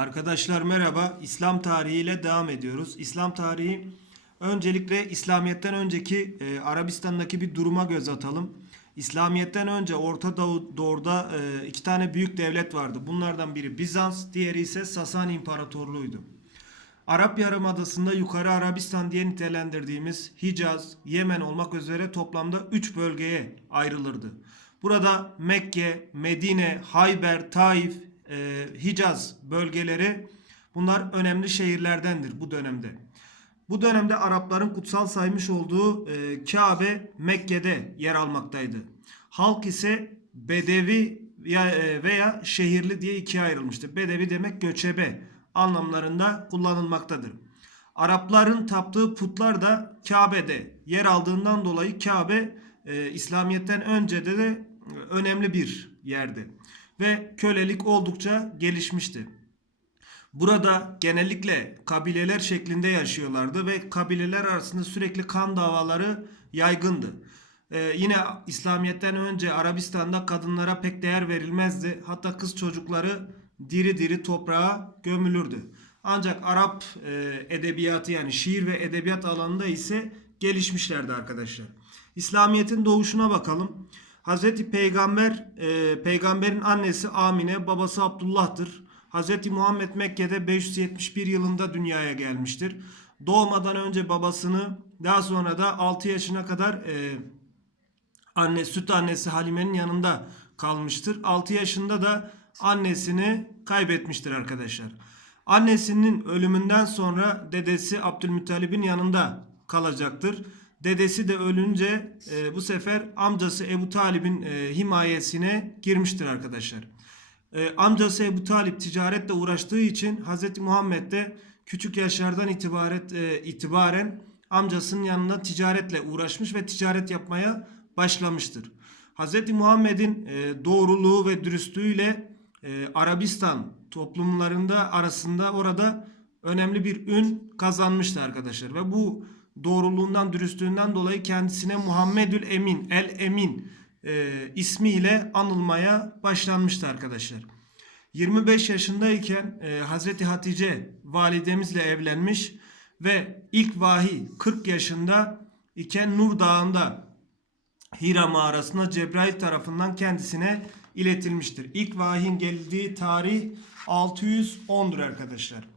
Arkadaşlar merhaba. İslam tarihiyle devam ediyoruz. İslam tarihi öncelikle İslamiyet'ten önceki e, Arabistan'daki bir duruma göz atalım. İslamiyet'ten önce Orta Doğu, Doğu'da e, iki tane büyük devlet vardı. Bunlardan biri Bizans, diğeri ise Sasani İmparatorluğu'ydu. Arap Yarımadası'nda Yukarı Arabistan diye nitelendirdiğimiz Hicaz, Yemen olmak üzere toplamda 3 bölgeye ayrılırdı. Burada Mekke, Medine, Hayber, Taif, e, Hicaz bölgeleri bunlar önemli şehirlerdendir bu dönemde. Bu dönemde Arapların kutsal saymış olduğu e, Kabe Mekke'de yer almaktaydı. Halk ise Bedevi e, veya şehirli diye ikiye ayrılmıştı. Bedevi demek göçebe anlamlarında kullanılmaktadır. Arapların taptığı putlar da Kabe'de yer aldığından dolayı Kabe e, İslamiyet'ten önce de, de önemli bir yerdi. Ve kölelik oldukça gelişmişti. Burada genellikle kabileler şeklinde yaşıyorlardı ve kabileler arasında sürekli kan davaları yaygındı. Ee, yine İslamiyet'ten önce Arabistan'da kadınlara pek değer verilmezdi. Hatta kız çocukları diri diri toprağa gömülürdü. Ancak Arap e, edebiyatı yani şiir ve edebiyat alanında ise gelişmişlerdi arkadaşlar. İslamiyet'in doğuşuna bakalım. Hazreti Peygamber, e, peygamberin annesi Amine, babası Abdullah'tır. Hazreti Muhammed Mekke'de 571 yılında dünyaya gelmiştir. Doğmadan önce babasını, daha sonra da 6 yaşına kadar e, anne süt annesi Halime'nin yanında kalmıştır. 6 yaşında da annesini kaybetmiştir arkadaşlar. Annesinin ölümünden sonra dedesi Abdülmuttalib'in yanında kalacaktır. Dedesi de ölünce e, bu sefer amcası Ebu Talib'in e, himayesine girmiştir arkadaşlar. E, amcası Ebu Talip ticaretle uğraştığı için Hz. Muhammed de küçük yaşlardan itibaren, e, itibaren amcasının yanında ticaretle uğraşmış ve ticaret yapmaya başlamıştır. Hz. Muhammed'in e, doğruluğu ve dürüstlüğüyle e, Arabistan toplumlarında arasında orada önemli bir ün kazanmıştı arkadaşlar. Ve bu doğruluğundan, dürüstlüğünden dolayı kendisine Muhammedül Emin, El Emin e, ismiyle anılmaya başlanmıştı arkadaşlar. 25 yaşındayken e, Hazreti Hatice validemizle evlenmiş ve ilk vahiy 40 yaşında iken Nur Dağı'nda Hira mağarasında Cebrail tarafından kendisine iletilmiştir. İlk vahyin geldiği tarih 610'dur arkadaşlar.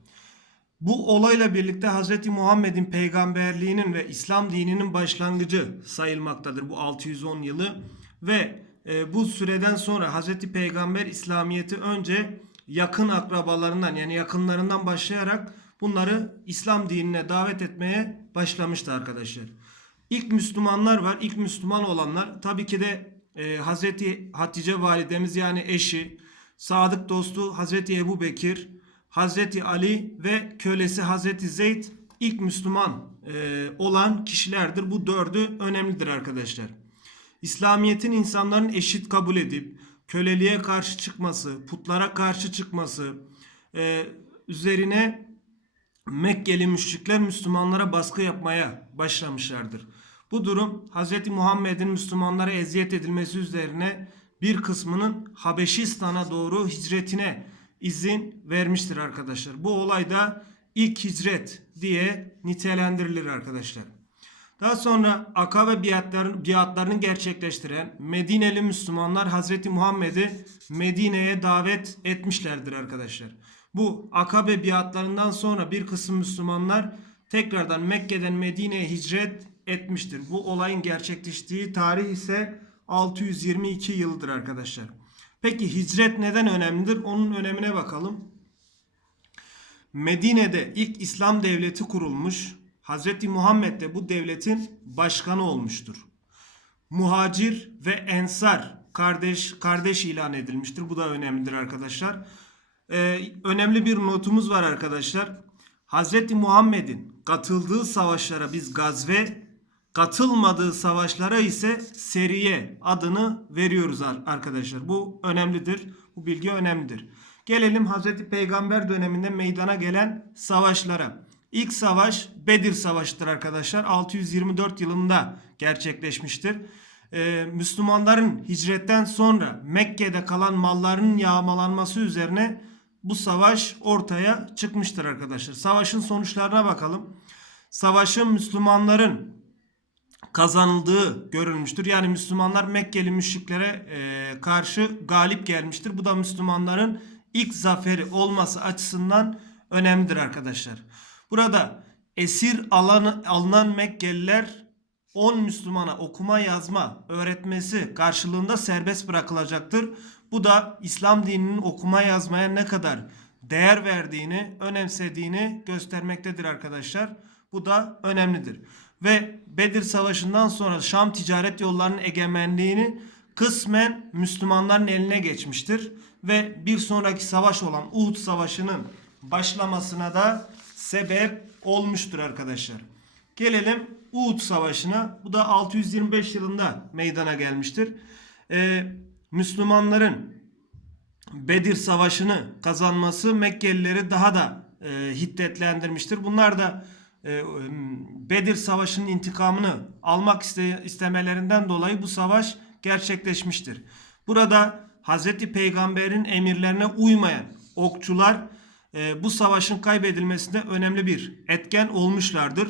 Bu olayla birlikte Hz. Muhammed'in peygamberliğinin ve İslam dininin başlangıcı sayılmaktadır bu 610 yılı. Ve e, bu süreden sonra Hz. Peygamber İslamiyet'i önce yakın akrabalarından yani yakınlarından başlayarak bunları İslam dinine davet etmeye başlamıştı arkadaşlar. İlk Müslümanlar var. İlk Müslüman olanlar tabii ki de e, Hazreti Hatice validemiz yani eşi, sadık dostu Hazreti Ebu Bekir, Hazreti Ali ve kölesi Hazreti Zeyd ilk Müslüman e, olan kişilerdir. Bu dördü önemlidir arkadaşlar. İslamiyet'in insanların eşit kabul edip köleliğe karşı çıkması, putlara karşı çıkması, e, üzerine Mekkeli müşrikler Müslümanlara baskı yapmaya başlamışlardır. Bu durum Hz. Muhammed'in Müslümanlara eziyet edilmesi üzerine bir kısmının Habeşistan'a doğru hicretine izin vermiştir arkadaşlar. Bu olay da ilk hicret diye nitelendirilir arkadaşlar. Daha sonra Akabe biatların, biatlarını gerçekleştiren Medineli Müslümanlar Hazreti Muhammed'i Medine'ye davet etmişlerdir arkadaşlar. Bu Akabe biatlarından sonra bir kısım Müslümanlar tekrardan Mekke'den Medine'ye hicret etmiştir. Bu olayın gerçekleştiği tarih ise 622 yıldır arkadaşlar. Peki hicret neden önemlidir? Onun önemine bakalım. Medine'de ilk İslam devleti kurulmuş. Hazreti Muhammed de bu devletin başkanı olmuştur. Muhacir ve Ensar kardeş kardeş ilan edilmiştir. Bu da önemlidir arkadaşlar. Ee, önemli bir notumuz var arkadaşlar. Hazreti Muhammed'in katıldığı savaşlara biz gazve, katılmadığı savaşlara ise seriye adını veriyoruz ar- arkadaşlar. Bu önemlidir. Bu bilgi önemlidir. Gelelim Hazreti Peygamber döneminde meydana gelen savaşlara. İlk savaş Bedir Savaşı'dır arkadaşlar. 624 yılında gerçekleşmiştir. Ee, Müslümanların hicretten sonra Mekke'de kalan mallarının yağmalanması üzerine bu savaş ortaya çıkmıştır arkadaşlar. Savaşın sonuçlarına bakalım. Savaşın Müslümanların kazanıldığı görülmüştür. Yani Müslümanlar Mekkeli müşriklere e, karşı galip gelmiştir. Bu da Müslümanların ilk zaferi olması açısından önemlidir arkadaşlar. Burada esir alan, alınan Mekkeliler 10 Müslümana okuma yazma öğretmesi karşılığında serbest bırakılacaktır. Bu da İslam dininin okuma yazmaya ne kadar değer verdiğini, önemsediğini göstermektedir arkadaşlar. Bu da önemlidir. Ve Bedir Savaşı'ndan sonra Şam ticaret yollarının egemenliğini kısmen Müslümanların eline geçmiştir. Ve bir sonraki savaş olan Uhud Savaşı'nın başlamasına da sebep olmuştur arkadaşlar. Gelelim Uhud Savaşı'na. Bu da 625 yılında meydana gelmiştir. Ee, Müslümanların Bedir Savaşı'nı kazanması Mekkelileri daha da e, hiddetlendirmiştir. Bunlar da Bedir Savaşı'nın intikamını almak iste, istemelerinden dolayı bu savaş gerçekleşmiştir. Burada Hazreti Peygamber'in emirlerine uymayan okçular e, bu savaşın kaybedilmesinde önemli bir etken olmuşlardır.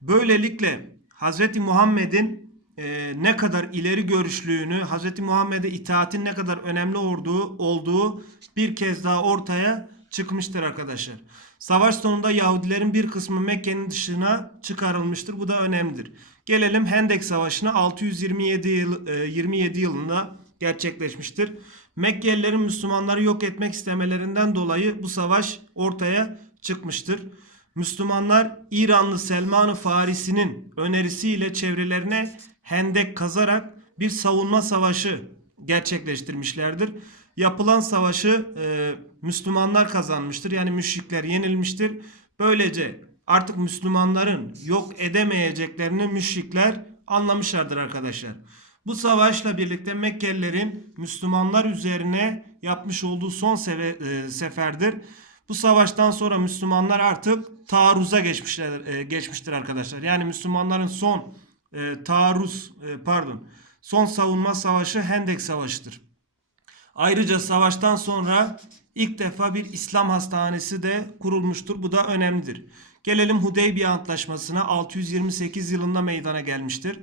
Böylelikle Hazreti Muhammed'in e, ne kadar ileri görüşlüğünü, Hazreti Muhammed'e itaatin ne kadar önemli olduğu, olduğu bir kez daha ortaya çıkmıştır arkadaşlar. Savaş sonunda Yahudilerin bir kısmı Mekke'nin dışına çıkarılmıştır. Bu da önemlidir. Gelelim Hendek Savaşı'na 627 yıl, e, 27 yılında gerçekleşmiştir. Mekkelilerin Müslümanları yok etmek istemelerinden dolayı bu savaş ortaya çıkmıştır. Müslümanlar İranlı Selman-ı Farisi'nin önerisiyle çevrelerine hendek kazarak bir savunma savaşı gerçekleştirmişlerdir. Yapılan savaşı e, Müslümanlar kazanmıştır. Yani müşrikler yenilmiştir. Böylece artık Müslümanların yok edemeyeceklerini müşrikler anlamışlardır arkadaşlar. Bu savaşla birlikte Mekkelilerin Müslümanlar üzerine yapmış olduğu son e, seferdir. Bu savaştan sonra Müslümanlar artık taarruza geçmişler e, geçmiştir arkadaşlar. Yani Müslümanların son e, taarruz e, pardon son savunma savaşı Hendek Savaşı'dır. Ayrıca savaştan sonra ilk defa bir İslam hastanesi de kurulmuştur. Bu da önemlidir. Gelelim Hudeybiye Antlaşması'na 628 yılında meydana gelmiştir.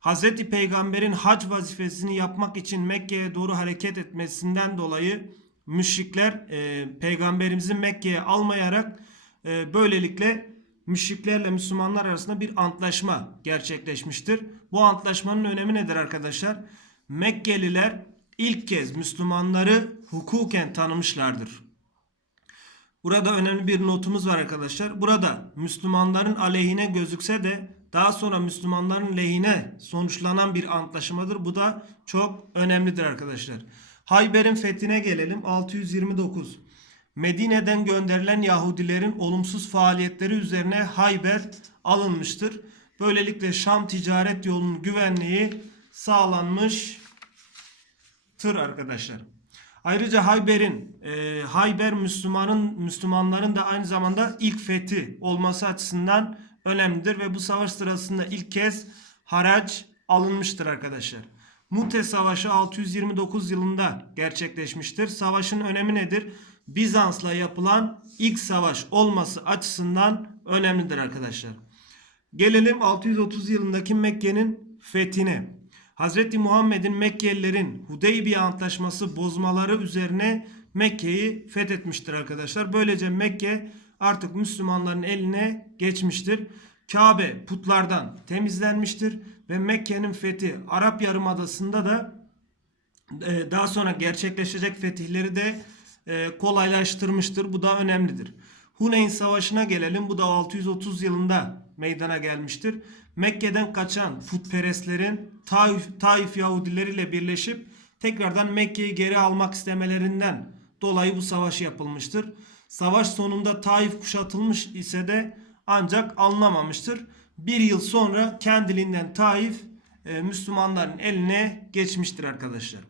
Hazreti Peygamber'in hac vazifesini yapmak için Mekke'ye doğru hareket etmesinden dolayı müşrikler e, peygamberimizi Mekke'ye almayarak e, böylelikle müşriklerle Müslümanlar arasında bir antlaşma gerçekleşmiştir. Bu antlaşmanın önemi nedir arkadaşlar? Mekkeliler ilk kez Müslümanları hukuken tanımışlardır. Burada önemli bir notumuz var arkadaşlar. Burada Müslümanların aleyhine gözükse de daha sonra Müslümanların lehine sonuçlanan bir antlaşmadır. Bu da çok önemlidir arkadaşlar. Hayber'in fethine gelelim. 629. Medine'den gönderilen Yahudilerin olumsuz faaliyetleri üzerine Hayber alınmıştır. Böylelikle Şam ticaret yolunun güvenliği sağlanmıştır arkadaşlar. Ayrıca Hayber'in e, Hayber Müslümanın Müslümanların da aynı zamanda ilk fethi olması açısından önemlidir ve bu savaş sırasında ilk kez harac alınmıştır arkadaşlar. Mute Savaşı 629 yılında gerçekleşmiştir. Savaşın önemi nedir? Bizans'la yapılan ilk savaş olması açısından önemlidir arkadaşlar. Gelelim 630 yılındaki Mekke'nin fethine. Hazreti Muhammed'in Mekkelilerin Hudeybiye Antlaşması bozmaları üzerine Mekke'yi fethetmiştir arkadaşlar. Böylece Mekke artık Müslümanların eline geçmiştir. Kabe putlardan temizlenmiştir ve Mekke'nin fethi Arap Yarımadası'nda da e, daha sonra gerçekleşecek fetihleri de e, kolaylaştırmıştır. Bu da önemlidir. Huneyn Savaşı'na gelelim. Bu da 630 yılında meydana gelmiştir. Mekke'den kaçan putperestlerin Taif, Taif Yahudileriyle birleşip tekrardan Mekke'yi geri almak istemelerinden dolayı bu savaş yapılmıştır. Savaş sonunda Taif kuşatılmış ise de ancak alınamamıştır. Bir yıl sonra kendiliğinden Taif e, Müslümanların eline geçmiştir arkadaşlar.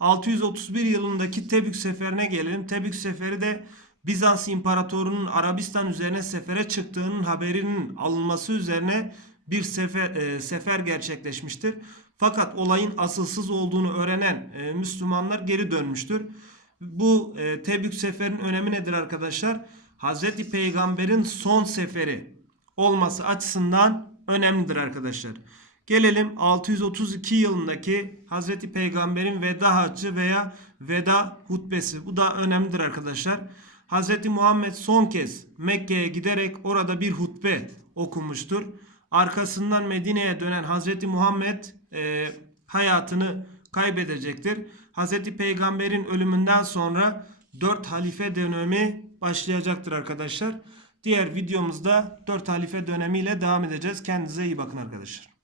631 yılındaki Tebük seferine gelelim. Tebük seferi de Bizans İmparatorunun Arabistan üzerine sefere çıktığının haberinin alınması üzerine bir sefer, e, sefer gerçekleşmiştir. Fakat olayın asılsız olduğunu öğrenen e, Müslümanlar geri dönmüştür. Bu e, Tebük seferinin önemi nedir arkadaşlar? Hazreti Peygamber'in son seferi olması açısından önemlidir arkadaşlar. Gelelim 632 yılındaki Hazreti Peygamber'in veda haccı veya veda hutbesi. Bu da önemlidir arkadaşlar. Hazreti Muhammed son kez Mekke'ye giderek orada bir hutbe okumuştur. Arkasından Medine'ye dönen Hazreti Muhammed e, hayatını kaybedecektir. Hazreti Peygamber'in ölümünden sonra 4 halife dönemi başlayacaktır arkadaşlar. Diğer videomuzda 4 halife dönemiyle devam edeceğiz. Kendinize iyi bakın arkadaşlar.